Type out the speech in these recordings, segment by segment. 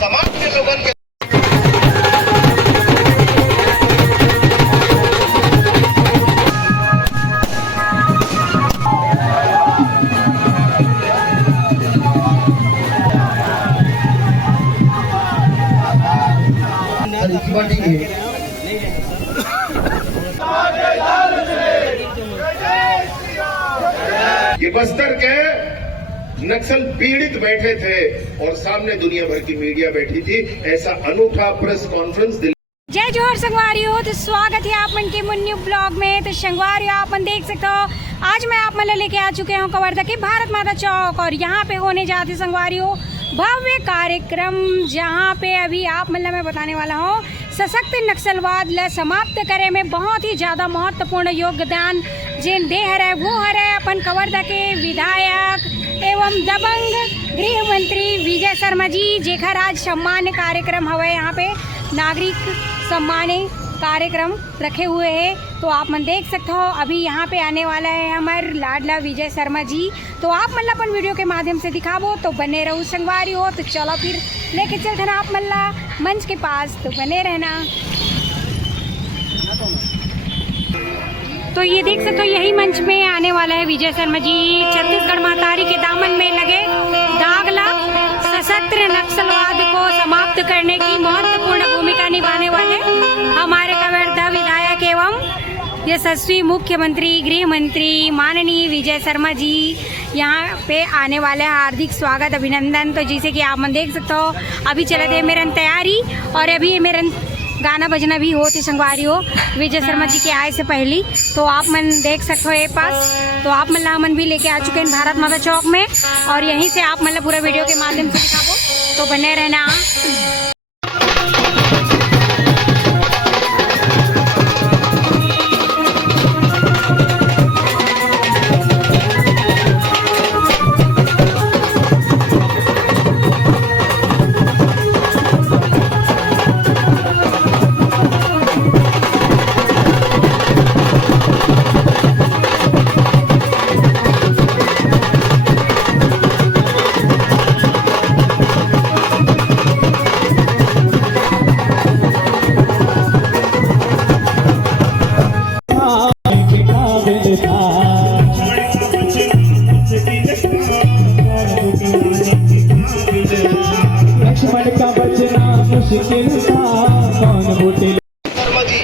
समाज के लोगों के ये बस्तर के नक्सल पीड़ित बैठे थे और सामने दुनिया भर की मीडिया बैठी थी। ऐसा अनूठा प्रेस कॉन्फ्रेंस जय जोहर संगवारियों, तो स्वागत है आप मन के मुन्नी ब्लॉग में। तो संगवारियों आप मन देख सकते हो, आज मैं आप मन लेके आ चुके हूँ कवर्धा के भारत माता चौक और यहाँ पे होने जाते संगवारियों भव्य कार्यक्रम, जहाँ पे अभी आप मतलब मैं बताने वाला हूँ सशक्त नक्सलवाद ल समाप्त करे में बहुत ही ज़्यादा महत्वपूर्ण योगदान जिन दे है वो है अपन कवर्धा के विधायक एवं दबंग गृह मंत्री विजय शर्मा जी, जेकर आज सम्मान कार्यक्रम हवे यहाँ पे नागरिक सम्मान कार्यक्रम रखे हुए हैं। तो आप मन देख सकते हो अभी यहाँ पे आने वाला है हमारे लाडला विजय शर्मा जी। तो आप मतलब अपन वीडियो के माध्यम से दिखाबो तो बने रहो संगवारी हो। तो चलो फिर लेके चलते ना आप मल्ला मंच के पास, तो बने रहना। तो ये देख सकते हो यही मंच में आने वाला है विजय शर्मा जी। छत्तीसगढ़ मातारी के दामन में लगे दागला सशक्त नक्सलवाद को समाप्त करने की महत्वपूर्ण भूमिका निभाने वाले हमारे कवर्धा विधायक एवं यशस्वी मुख्यमंत्री गृह मंत्री माननीय विजय शर्मा जी यहाँ पे आने वाले हैं। हार्दिक स्वागत अभिनंदन। तो जैसे कि आप मन देख सकते हो अभी चले थे मेरे तैयारी और अभी मेरे गाना बजना भी होती संगवारी हो विजय शर्मा जी के आए से पहले। तो आप मन देख सकते हो ये पास, तो आप मतलब मन भी लेके आ चुके हैं भारत माता चौक में और यहीं से आप मतलब पूरा वीडियो के माध्यम से दिखाओ, तो बने रहना। शर्मा जी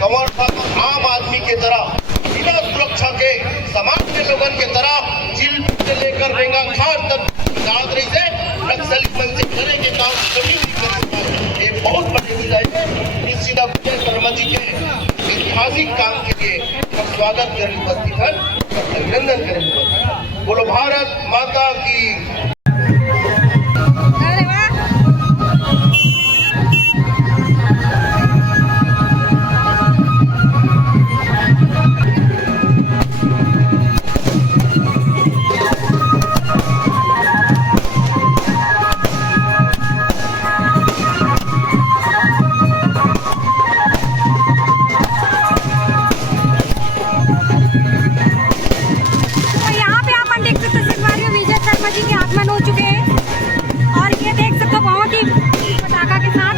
कवर्धा आम आदमी के तरह बिना सुरक्षा के समाज के लोगों के तरह जिल से लेकर रेंगा खार तक दादरी से नक्सली मन से करे के काम कभी नहीं कर सकता। ये बहुत बड़ी विजय है। इस सीधा विजय शर्मा जी के ऐतिहासिक काम के लिए हम स्वागत करें उपस्थित है, अभिनंदन करें। बोलो भारत माता की। जी के आगमन हो चुके हैं और ये देख सकते हो बहुत ही पताका के साथ।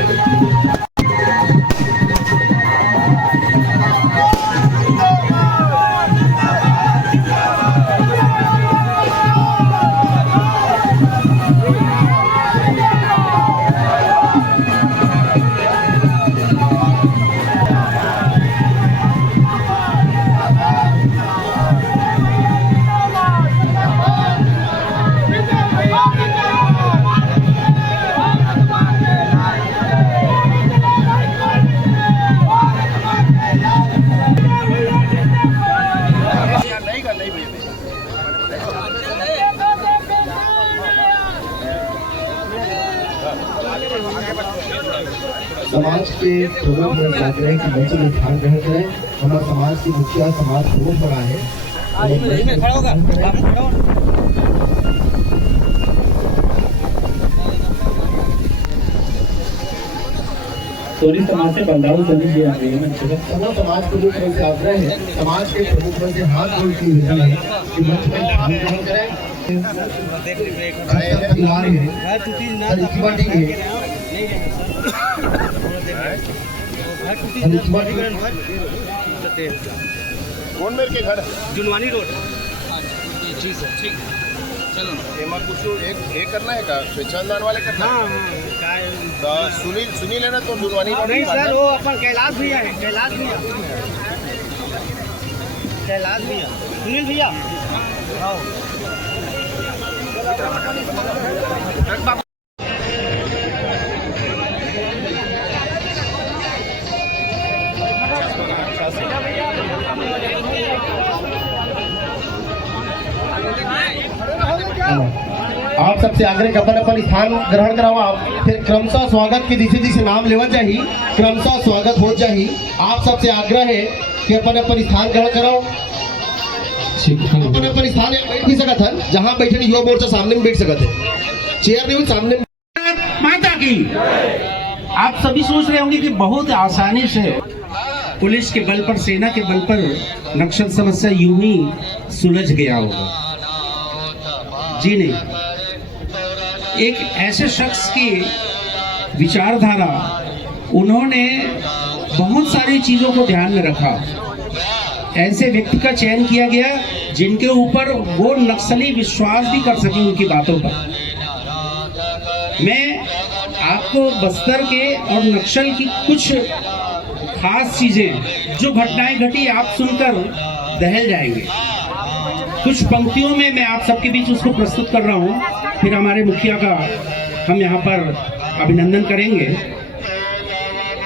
समाज के प्रमुख में चाहते हैं कि बच्चे में ध्यान ग्रहण करें। हमारा समाज की मुखिया समाज प्रमुख बना है। सोरी समाज से बंदाऊ चली गया है। समाज के लोग से आग्रह है, समाज के प्रमुख से हाथ जोड़ती हुई है कि मंच में ध्यान ग्रहण करें। कौन मेरे के घर जुनवानी रोड। जी सर ठीक चलो ना एमा कुछ एक करना है का स्वेच्छादान वाले करना हाँ है? हाँ काय तो सुनील है ना तो जुनवानी रोड नहीं में सर, बांधना। वो अपन कैलाश भैया है, कैलाश भैया, कैलाश भैया, सुनील भैया। आओ। आप सबसे आग्रह अपन अपन स्थान ग्रहण करावा, फिर क्रमशः स्वागत के दिशे दिशे नाम लेवल जाही, क्रमशः स्वागत हो जाही। आप सबसे आग्रह है कि अपन अपन स्थान ग्रहण कराओ। अपन अपन स्थान बैठ भी सकत है, जहाँ बैठे युवा मोर्चा सामने में बैठ सकते है, चेयर नहीं सामने में। माता की आप सभी सोच रहे होंगे कि बहुत आसानी से पुलिस के बल पर, सेना के बल पर नक्सल समस्या यूं ही सुलझ गया होगा। जी नहीं, एक ऐसे शख्स की विचारधारा, उन्होंने बहुत सारी चीजों को ध्यान में रखा। ऐसे व्यक्ति का चयन किया गया जिनके ऊपर वो नक्सली विश्वास भी कर सके उनकी बातों पर। मैं आपको बस्तर के और नक्सल की कुछ खास चीजें, जो घटनाएं घटी, आप सुनकर दहल जाएंगे। कुछ पंक्तियों में मैं आप सबके बीच उसको प्रस्तुत कर रहा हूं, फिर हमारे मुखिया का हम यहाँ पर अभिनंदन करेंगे।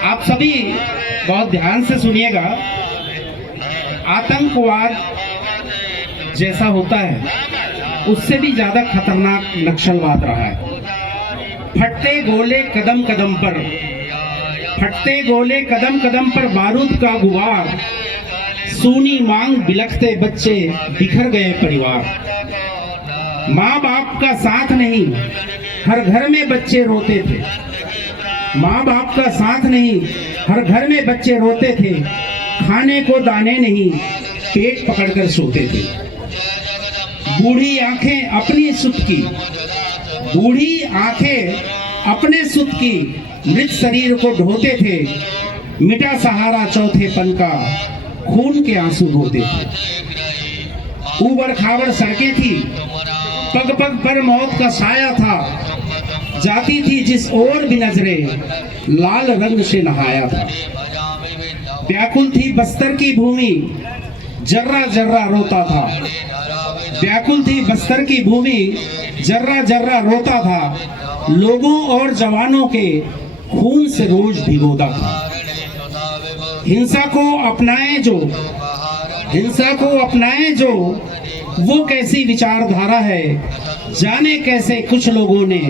आप सभी बहुत ध्यान से सुनिएगा। आतंकवाद जैसा होता है, उससे भी ज्यादा खतरनाक नक्सलवाद रहा है। फटते गोले कदम कदम पर, फटते गोले कदम कदम पर बारूद का गुबार, सूनी मांग बिलखते बच्चे, बिखर गए परिवार। माँ बाप का साथ नहीं, हर घर में बच्चे रोते थे। माँ बाप का साथ नहीं, हर घर में बच्चे रोते थे। खाने को दाने नहीं, पेट पकड़कर सोते थे। बूढ़ी आंखें अपनी सुत की, बूढ़ी आंखें अपने सुत की, मृत शरीर को ढोते थे। मिटा सहारा चौथेपन का, खून के आंसू होते थे। ऊबड़ खाबड़ सड़कें थी, पग पग पर मौत का साया था। जाती थी जिस ओर भी नजरे, लाल रंग से नहाया था। व्याकुल थी बस्तर की भूमि, जर्रा जर्रा रोता था। व्याकुल थी बस्तर की भूमि, जर्रा जर्रा रोता था। लोगों और जवानों के खून से रोज भिगोता था। हिंसा को अपनाए जो, हिंसा को अपनाए जो, वो कैसी विचारधारा है। जाने कैसे कुछ लोगों ने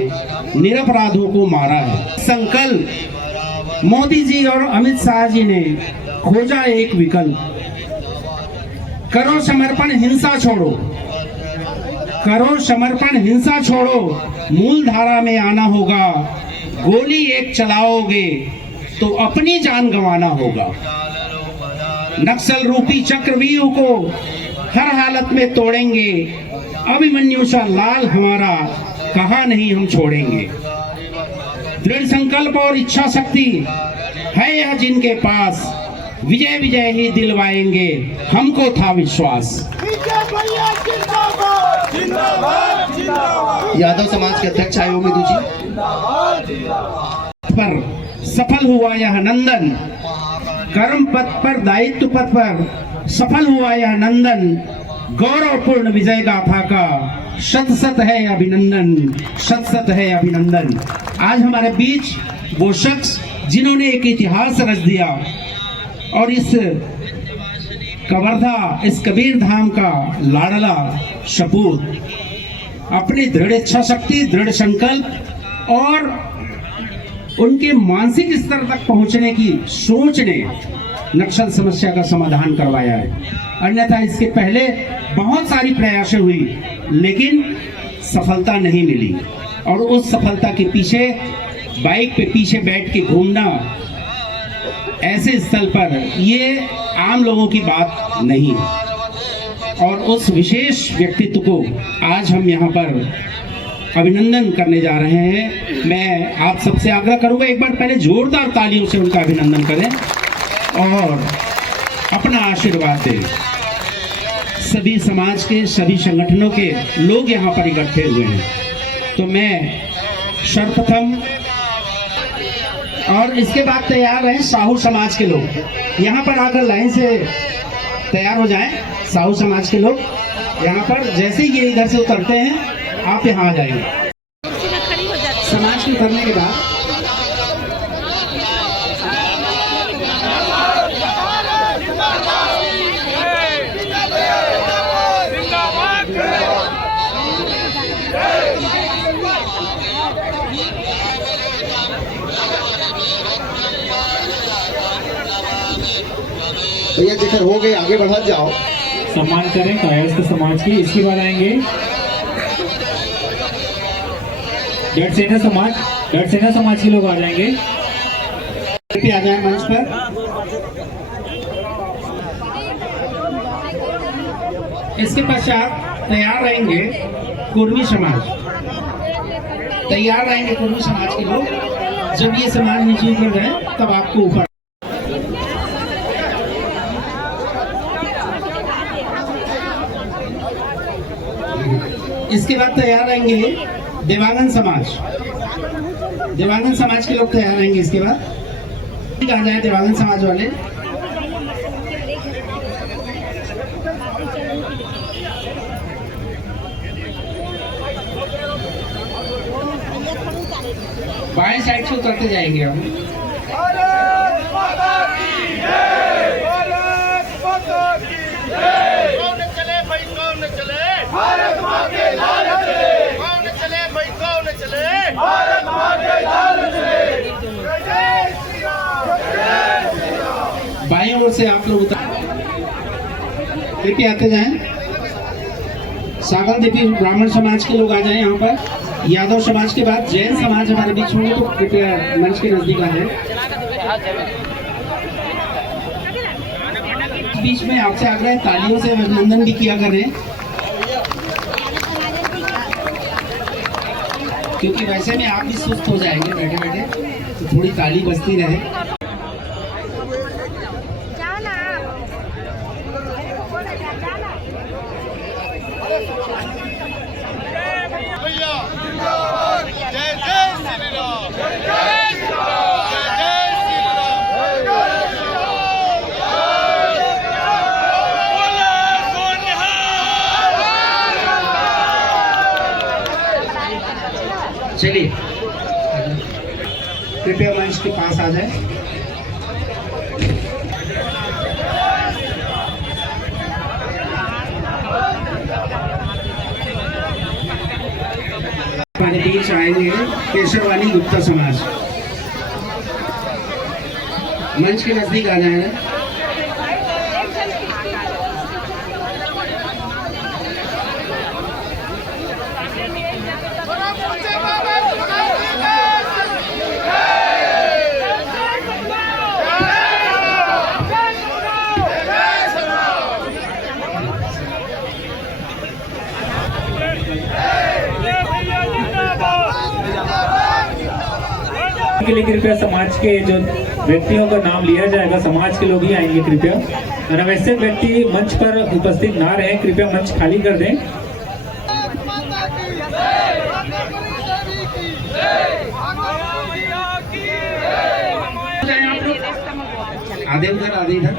निरपराधों को मारा है। संकल्प मोदी जी और अमित शाह जी ने खोजा एक विकल्प। करो समर्पण, हिंसा छोड़ो। करो समर्पण, हिंसा छोड़ो। मूल धारा में आना होगा। गोली एक चलाओगे तो अपनी जान गंवाना होगा। नक्सल रूपी चक्रव्यूह को हर हालत में तोड़ेंगे। अभिमन्यु सा लाल हमारा, कहा नहीं हम छोड़ेंगे। दृढ़ संकल्प और इच्छा शक्ति है यह जिनके पास, विजय विजय ही दिलवाएंगे, हमको था विश्वास। यादव समाज के अध्यक्ष आए उमेदू जी पर सफल हुआ यह नंदन, कर्म पथ पर, दायित्व पथ पर सफल हुआ यह नंदन। गौरवपूर्ण विजय गाथा का शत शत है अभिनंदन, शत शत है अभिनंदन। आज हमारे बीच वो शख्स जिन्होंने एक इतिहास रच दिया और इस कवर्धा, इस कबीर धाम का लाडला सपूत, अपनी दृढ़ इच्छा शक्ति, दृढ़ संकल्प और उनके मानसिक स्तर तक पहुंचने की सोच ने नक्सल समस्या का समाधान करवाया है। अन्यथा इसके पहले बहुत सारी प्रयासें हुई लेकिन सफलता नहीं मिली, और उस सफलता के पीछे बाइक पे पीछे बैठ के घूमना ऐसे स्थल पर ये आम लोगों की बात नहीं है। और उस विशेष व्यक्तित्व को आज हम यहाँ पर अभिनंदन करने जा रहे हैं। मैं आप सबसे आग्रह करूंगा एक बार पहले जोरदार तालियों से उनका अभिनंदन करें और अपना आशीर्वाद दें। सभी समाज के सभी संगठनों के लोग यहाँ पर इकट्ठे हुए हैं, तो मैं सर्वप्रथम और इसके बाद तैयार रहे साहू समाज के लोग। यहाँ पर आकर लाइन से तैयार हो जाएं। साहू समाज के लोग यहाँ पर जैसे ही ये इधर से उतरते हैं आप यहाँ आ जाएंगे। समाज के उतरने के बाद भैया जिक्र हो गए, आगे बढ़ा जाओ। सम्मान करें कायस्थ समाज की। इसके बाद आएंगे डट सेना समाज के लोग आ जाएंगे। आ जाए मंच पर। इसके पश्चात तैयार रहेंगे कुर्मी समाज। तैयार रहेंगे कुर्मी समाज के लोग। जब ये समाज नीचे उतर रहे तब आपको ऊपर। इसके बाद तैयार रहेंगे देवांगन समाज। देवांगन समाज के लोग तैयार रहेंगे। इसके बाद आ जाए देवांगन समाज वाले। बाएं साइड से उतरते जाएंगे हम। कौन चले भाई कौन चले? भारत मां के लाल चले। कौन चले भाई कौन चले? भारत मां के लाल चले। जय श्री राम, जय श्री राम। बाएं ओर से आप लोग कृपया आते जाएं। सागल देवी ब्राह्मण समाज के लोग आ जाएं यहाँ पर। यादव समाज के बाद जैन समाज हमारे बीच में, तो कृपया मंच के नजदीक आ जाए। बीच में आपसे आग्रह है तालियों से अभिनंदन भी किया करें, क्योंकि वैसे में आप भी सुस्त हो जाएंगे बैठे बैठे, तो थोड़ी ताली बजती रहे। भैया जय जय श्री राम, जय जय श्री राम, जय जय श्री राम। चलिए कृपया मंच के पास आ जाए। हमारे बीच आएंगे केशरवानी गुप्ता समाज। मंच के नजदीक आ जाएंगे। के लिए कृपया समाज के जो व्यक्तियों का नाम लिया जाएगा, समाज के लोग ही आएंगे। कृपया अनावश्यक व्यक्ति मंच पर उपस्थित ना रहे, कृपया मंच खाली कर दें। आधे उधर आधे इधर।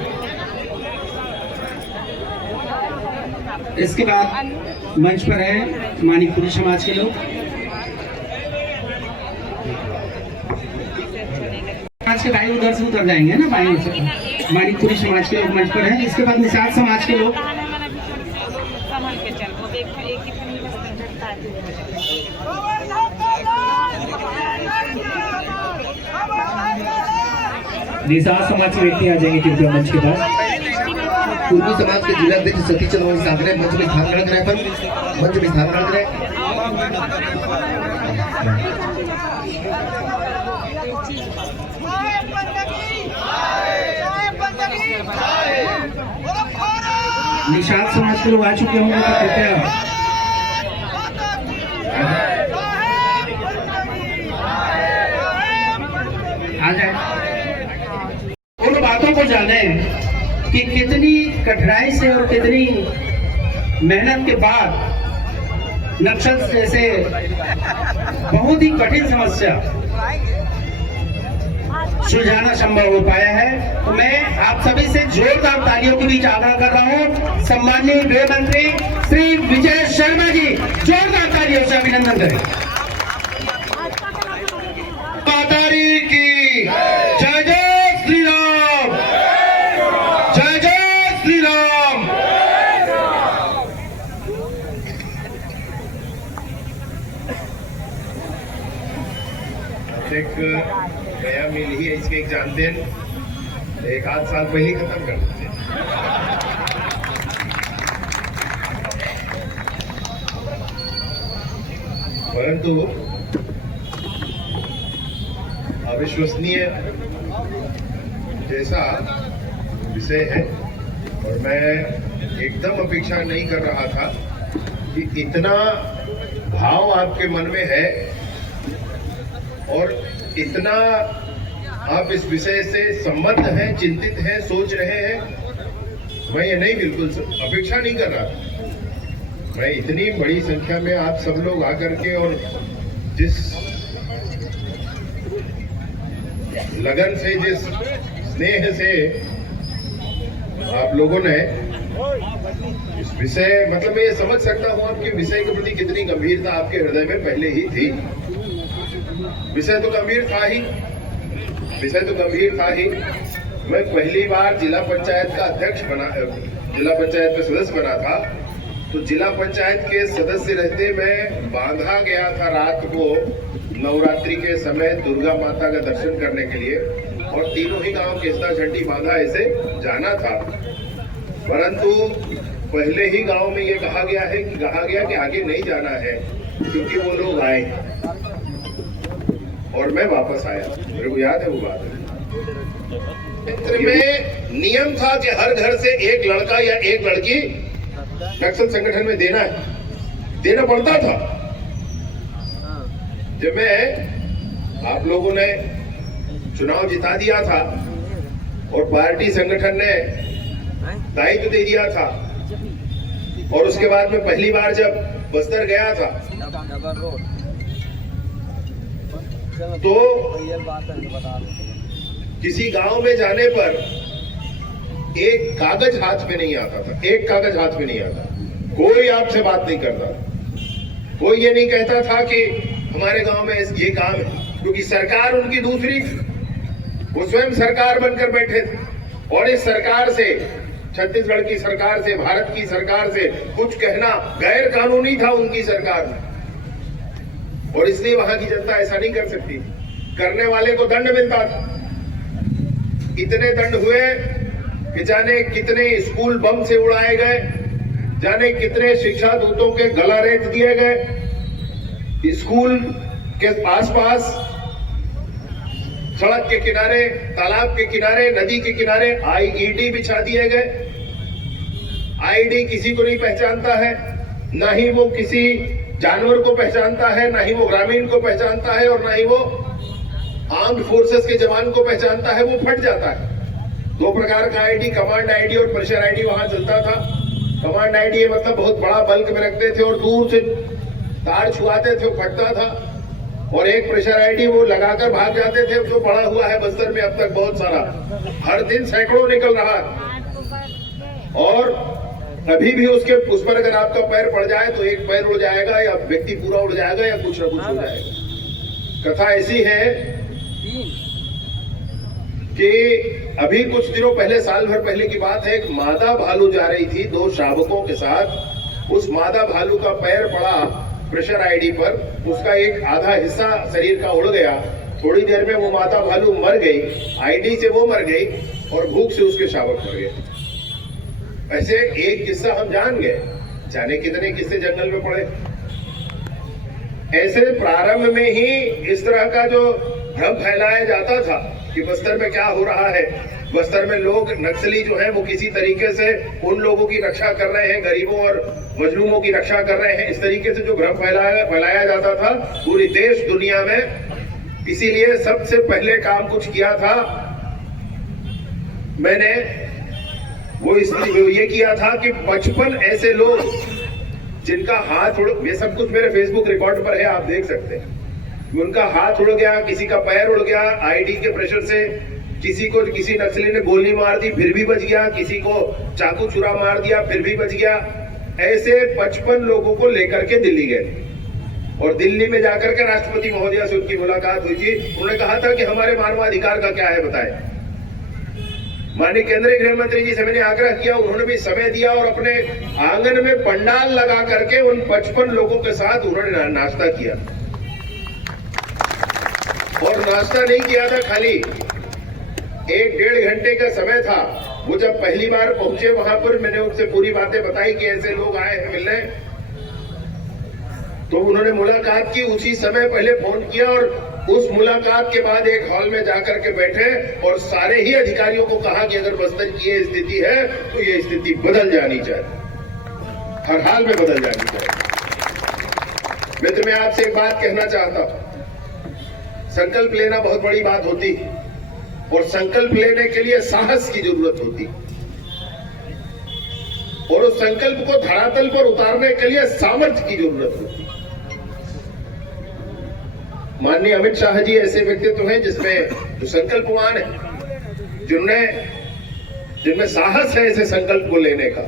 इसके बाद मंच पर है मानिकपुरी समाज के लोग। समाज के भाई उधर से उतर जाएंगे ना, बाएं ओर से। मानिकपुरी समाज के लोग मंच पर हैं। इसके बाद निषाद समाज के लोग। निषाद समाज के व्यक्ति आ जाएंगे कृपया मंच के पास। पूर्वी समाज के जिला अध्यक्ष सतीश चंद्र वंशी सागरे मंच में स्थान ग्रहण करें। पर मंच में स्थान ग्रहण करें। निषाद समाज के लोग आ चुके होंगे, तो कृपया जाने कि कितनी कठिनाई से और कितनी मेहनत के बाद नक्सल जैसे बहुत ही कठिन समस्या सुलझाना संभव हो पाया है। तो मैं आप सभी से जोरदार तालियों के बीच आग्रह कर रहा हूं, सम्माननीय गृह मंत्री श्री विजय शर्मा जी, जोरदार तालियों से अभिनंदन करें। मातारी की जय जय श्री राम, जय जय श्री राम। एक नया मिल ही है, इसके एक जानते हैं, एक आध साल पहले खत्म कर देते हैं। परंतु अविश्वसनीय जैसा विषय है और मैं एकदम अपेक्षा नहीं कर रहा था कि इतना भाव आपके मन में है और इतना आप इस विषय से सम्मत हैं, चिंतित हैं, सोच रहे हैं। मैं ये नहीं, बिल्कुल अपेक्षा नहीं कर रहा था। मैं इतनी बड़ी संख्या में आप सब लोग आकर के और जिस लगन से, जिस स्नेह से आप लोगों ने इस विषय, मतलब मैं ये समझ सकता हूं आपके विषय के प्रति कितनी गंभीरता आपके हृदय में पहले ही थी। विषय तो गंभीर था ही, विषय तो गंभीर था ही। मैं पहली बार जिला पंचायत का अध्यक्ष बना, जिला पंचायत का सदस्य बना था, तो जिला पंचायत के सदस्य रहते मैं बांधा गया था रात को नवरात्रि के समय दुर्गा माता का दर्शन करने के लिए, और तीनों ही गांव केसता झंडी बांधा ऐसे जाना था। परंतु पहले ही गांव में ये कहा गया कि आगे नहीं जाना है क्योंकि वो लोग आए, और मैं वापस आया। मेरे को याद है वो बात। क्षेत्र में नियम था कि हर घर से एक लड़का या एक लड़की नक्सल संगठन में देना पड़ता था। जब मैं, आप लोगों ने चुनाव जिता दिया था और पार्टी संगठन ने दायित्व दे दिया था, और उसके बाद में पहली बार जब बस्तर गया था तो किसी गांव में जाने पर एक कागज हाथ में नहीं आता था, एक कागज हाथ में नहीं आता। कोई आपसे बात नहीं करता, कोई ये नहीं कहता था कि हमारे गांव में ये काम है, क्योंकि सरकार उनकी दूसरी थी। वो स्वयं सरकार बनकर बैठे थे, और इस सरकार से, छत्तीसगढ़ की सरकार से, भारत की सरकार से कुछ कहना गैर कानूनी था उनकी सरकार में, और इसलिए वहां की जनता ऐसा नहीं कर सकती। करने वाले को दंड मिलता था। इतने दंड हुए कि जाने कितने स्कूल बम से उड़ाए गए, जाने कितने शिक्षा दूतों के गला रेत दिए गए। स्कूल के आसपास, सड़क के किनारे, तालाब के किनारे, नदी के किनारे आईईडी बिछा दिए गए। आईडी किसी को नहीं पहचानता है, ना ही वो किसी जानवर को पहचानता है, ना ही वो ग्रामीण को पहचानता है, और ना ही वो आर्म्ड फोर्सेस के जवान को पहचानता है। वो फट जाता है। दो प्रकार का आईडी, कमांड आईडी और प्रेशर आईडी वहां चलता था। कमांड आईडी मतलब बहुत बड़ा बल्क में रखते थे और दूर से तार छुआते थे, फटता था। और एक प्रेशर आईडी वो लगाकर भाग जाते थे, जो पड़ा हुआ है बस्तर में अब तक बहुत सारा, हर दिन सैकड़ों निकल रहा है। और अभी भी उस पर अगर आपका पैर पड़ जाए तो एक पैर उड़ जाएगा, या व्यक्ति पूरा उड़ जाएगा, या कुछ न कुछ हो जाएगा। कथा ऐसी है कि अभी कुछ दिनों पहले, साल भर पहले की बात है, एक मादा भालू जा रही थी 2 शावकों के साथ। उस मादा भालू का पैर पड़ा प्रेशर आईडी पर, उसका एक आधा हिस्सा शरीर का उड़ गया। थोड़ी देर में वो मादा भालू मर गई, आईडी से वो मर गई, और भूख से उसके शावक मर गए। ऐसे एक किस्सा हम जान गए, जाने कितने किस्से जंगल में पड़े। ऐसे प्रारंभ में ही इस तरह का जो भ्रम फैलाया जाता था कि बस्तर में क्या हो रहा है, बस्तर में लोग, नक्सली जो है वो किसी तरीके से उन लोगों की रक्षा कर रहे हैं, गरीबों और मजलूमों की रक्षा कर रहे हैं, इस तरीके से जो भ्रम फैलाया जाता था पूरी देश दुनिया में। इसीलिए सबसे पहले काम कुछ किया था मैंने वो ये किया था कि 55 ऐसे लोग जिनका हाथ उड़, ये सब कुछ मेरे फेसबुक रिकॉर्ड पर है, आप देख सकते हैं। उनका हाथ उड़ गया, किसी का पैर उड़ गया आईडी के प्रेशर से, किसी नक्सली ने गोली मार दी फिर भी बच गया, किसी को चाकू छुरा मार दिया फिर भी बच गया। ऐसे 55 लोगों को लेकर के दिल्ली गए और दिल्ली में जाकर के राष्ट्रपति महोदय से उनकी मुलाकात हुई थी। उन्होंने कहा था कि हमारे मानवाधिकार का क्या है बताएं। माननीय केंद्रीय गृह मंत्री जी से मैंने आग्रह किया, उन्होंने भी समय दिया और अपने आंगन में पंडाल लगा करके उन 55 लोगों के साथ उन्होंने नाश्ता किया। और नाश्ता नहीं किया था खाली, 1-1.5 घंटे का समय था। वो जब पहली बार पहुंचे वहां पर, मैंने उनसे पूरी बातें बताई कि ऐसे लोग आए हैं मिलने, तो उन्होंने मुलाकात की। उसी समय पहले फोन किया और उस मुलाकात के बाद एक हॉल में जाकर के बैठे और सारे ही अधिकारियों को कहा कि अगर बस्तर की ये स्थिति है तो ये स्थिति बदल जानी चाहिए, हर हाल में बदल जानी चाहिए। मित्र, मैं आपसे एक बात कहना चाहता हूं, संकल्प लेना बहुत बड़ी बात होती है और संकल्प लेने के लिए साहस की जरूरत होती है और उस संकल्प को धरातल पर उतारने के लिए सामर्थ्य की जरूरत होती है। माननीय अमित शाह जी ऐसे व्यक्तित्व हैं जिसमें जो संकल्पवान है, जिनमें साहस है ऐसे संकल्प को लेने का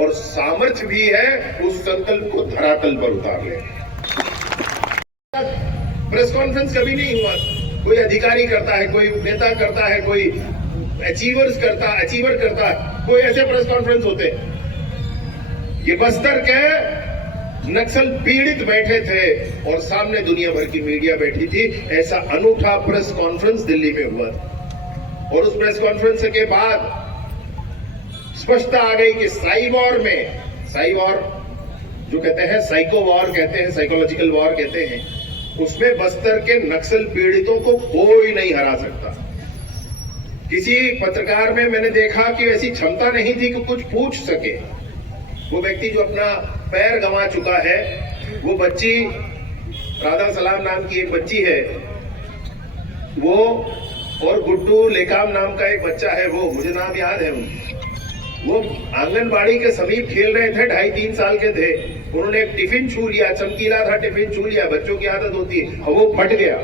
और सामर्थ्य भी है उस संकल्प को धरातल पर उतारने का। प्रेस कॉन्फ्रेंस कभी नहीं हुआ, कोई अधिकारी करता है, कोई नेता करता है, कोई अचीवर करता है, कोई ऐसे प्रेस कॉन्फ्रेंस होते हैं। ये बस्तर के नक्सल पीड़ित बैठे थे और सामने दुनिया भर की मीडिया बैठी थी। ऐसा अनूठा प्रेस कॉन्फ्रेंस दिल्ली में हुआ था और उस प्रेस कॉन्फ्रेंस के बाद स्पष्टता आ गई कि साई वॉर जो कहते हैं, साइको वॉर कहते हैं, साइकोलॉजिकल वॉर कहते हैं, उसमें बस्तर के नक्सल पीड़ितों को कोई नहीं हरा सकता। किसी पत्रकार में मैंने देखा कि ऐसी क्षमता नहीं थी कि कुछ पूछ सके। वो व्यक्ति जो अपना पैर गंवा चुका है, वो बच्ची राधा सलाम नाम की एक बच्ची है, वो और गुड्डू लेकाम नाम का एक बच्चा है, वो मुझे नाम याद है उनकी, वो आंगनबाड़ी के समीप खेल रहे थे, 2.5-3 साल के थे। उन्होंने एक टिफिन छू लिया, चमकीला था टिफिन, छू लिया, बच्चों की आदत होती है, और वो फट गया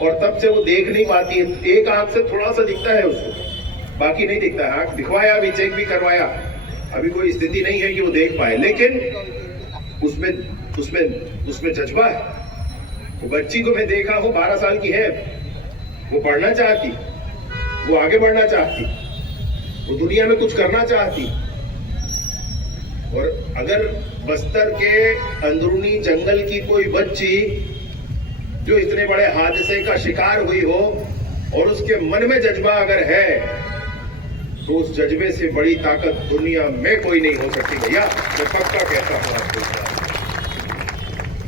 और तब से वो देख नहीं पाती है। एक आंख से थोड़ा सा दिखता है उसको, बाकी नहीं दिखता है। आंख दिखवाया भी, चेक भी करवाया, अभी कोई स्थिति नहीं है कि वो देख पाए, लेकिन उसमें जज्बा है। वो बच्ची को मैं देखा हूं, 12 साल की है, वो पढ़ना चाहती, वो आगे बढ़ना चाहती, वो दुनिया में कुछ करना चाहती। और अगर बस्तर के अंदरूनी जंगल की कोई बच्ची जो इतने बड़े हादसे का शिकार हुई हो और उसके मन में जज्बा अगर है, तो उस जज्बे से बड़ी ताकत दुनिया में कोई नहीं हो सकती भैया, मैं पक्का कहता हूं आपको।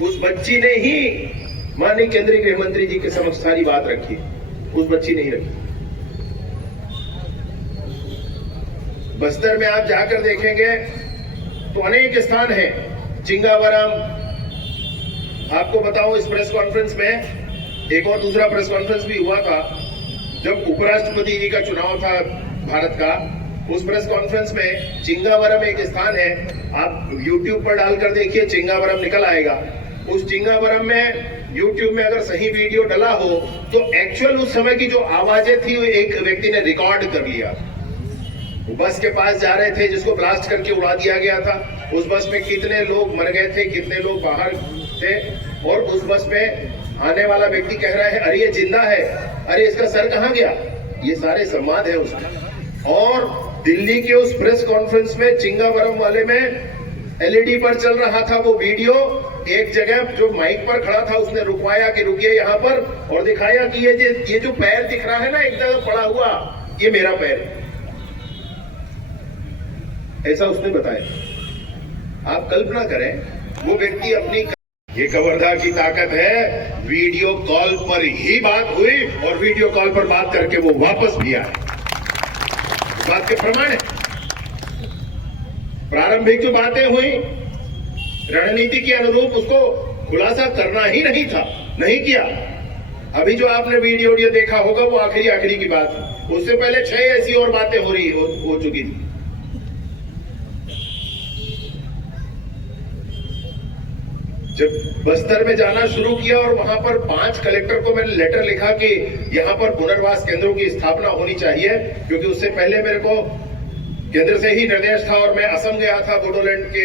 उस बच्ची ने ही माननीय केंद्रीय गृह मंत्री जी के समक्ष सारी बात रखी, उस बच्ची नहीं रखी। बस्तर में आप जाकर देखेंगे तो अनेक स्थान हैं, चिंगावरम, आपको बताऊं इस प्रेस कॉन्फ्रेंस में एक और दूसरा प्रेस कॉन्फ्रेंस भी हुआ था जब उपराष्ट्रपति जी का चुनाव था भारत का। उस प्रेस कॉन्फ्रेंस में चिंगावरम एक स्थान है, आप YouTube पर डालकर देखिए, चिंगावरम निकल आएगा। उस चिंगावरम में YouTube में अगर सही वीडियो डला हो तो एक्चुअल उस समय की जो आवाजें थी वो एक व्यक्ति ने रिकॉर्ड कर लिया। वो बस के पास जा रहे थे जिसको ब्लास्ट करके उड़ा दिया गया था। उस बस में कितने लोग मर गए थे, कितने लोग बाहर थे, और उस बस में आने वाला व्यक्ति कह रहा है अरे ये जिंदा है, अरे इसका सर कहाँ गया। ये सारे संवाद है उसमें। और दिल्ली के उस प्रेस कॉन्फ्रेंस में चिंगावरम वाले में LED पर चल रहा था वो वीडियो। एक जगह जो माइक पर खड़ा था उसने रुकवाया कि रुकिए यहाँ पर, और दिखाया कि ये जो पैर दिख रहा है ना एक जगह पड़ा हुआ, ये मेरा पैर है, ऐसा उसने बताया। आप कल्पना करें वो व्यक्ति अपनी, ये कवर्धा की ताकत है, वीडियो कॉल पर ही बात हुई और वीडियो कॉल पर बात करके वो वापस भी आए। इस बात के प्रमाण है। प्रारंभिक जो बातें हुई रणनीति के अनुरूप उसको खुलासा करना ही नहीं था, नहीं किया। अभी जो आपने वीडियो देखा होगा वो आखिरी की बात थी। उससे पहले 6 ऐसी और बातें हो चुकी थी। जब बस्तर में जाना शुरू किया और वहां पर 5 कलेक्टर को मैंने लेटर लिखा कि यहां पर पुनर्वास केंद्रों की स्थापना होनी चाहिए, क्योंकि उससे पहले मेरे को केंद्र से ही निर्देश था और मैं असम गया था बोडोलैंड के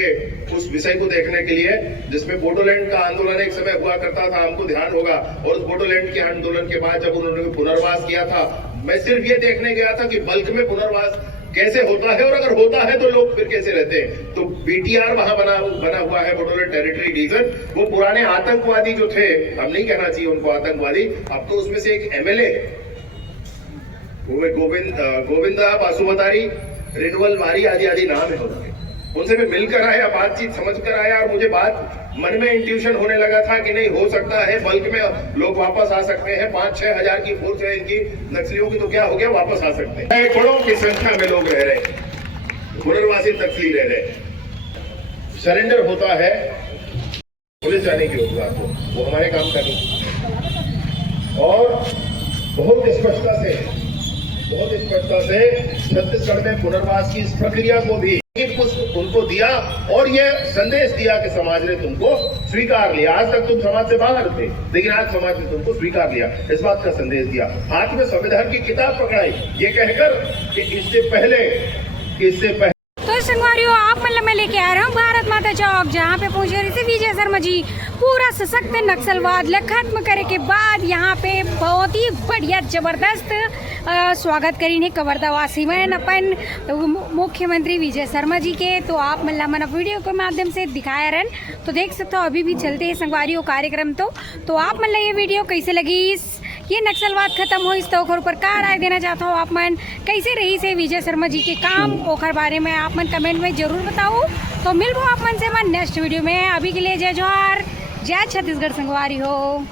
उस विषय को देखने के लिए, जिसमें बोडोलैंड का आंदोलन एक समय हुआ करता था, हमको ध्यान होगा। और उस बोडोलैंड के आंदोलन के बाद जब उन्होंने पुनर्वास किया था, मैं सिर्फ ये देखने गया था कि बल्क में पुनर्वास कैसे होता है और अगर होता है तो लोग फिर कैसे रहते हैं। तो बीटीआर वहां बना हुआ है, बोडोलैंड टेरिटरी डिवीजन। वो पुराने आतंकवादी जो थे, हम नहीं कहना चाहिए उनको आतंकवादी, अब तो उसमें से एक एमएलए गोविंदा बासुमतारी, रिन्वल वारी आदि नाम है उनके। उनसे मैं मिलकर आया, बातचीत समझ कर आया और मुझे बात मन में इंट्यूशन होने लगा था कि नहीं, हो सकता है बल्क में लोग वापस आ सकते हैं। 5-6 हजार की फोर्स है इनकी नक्सलियों की, तो क्या हो गया, वापस आ सकते हैं। करोड़ों की संख्या में लोग रह रहे, पुनर्वासी नक्सली रह रहे। सरेंडर होता है पुलिस जाने की होती बात, वो हमारे काम का नहीं। और बहुत स्पष्टता से छत्तीसगढ़ में पुनर्वास की इस प्रक्रिया को भी उनको दिया और ये संदेश दिया कि समाज ने तुमको स्वीकार लिया। आज तक तुम समाज से बाहर थे, लेकिन आज समाज ने तुमको स्वीकार लिया, इस बात का संदेश दिया। हाथ में संविधान की किताब पकड़ाई, ये कहकर कि इससे पहले तो संगवारियों, आप मतलब मैं लेके आ रहा हूँ भारत माता चौक, जहाँ पे पहुँचे रही थी विजय शर्मा जी। पूरा सशक्त नक्सलवाद खत्म करे के बाद यहाँ पे बहुत ही बढ़िया जबरदस्त स्वागत करीने कवर्धावासी में अपन मुख्यमंत्री विजय शर्मा जी के। तो आप मतलब मन वीडियो के माध्यम से दिखाया रहन, तो देख सकते हो अभी भी चलते हैं संगवारियों कार्यक्रम। तो आप मतलब ये वीडियो कैसे लगी, ये नक्सलवाद खत्म हो इस तो ओखर ऊपर का राय देना चाहता हो आप मन, कैसे रही से विजय शर्मा जी के काम ओखर बारे में आप मन कमेंट में जरूर बताओ। तो मिलबो आप मन से मन नेक्स्ट वीडियो में। अभी के लिए जय जोहार, जय छत्तीसगढ़ संगवारी हो।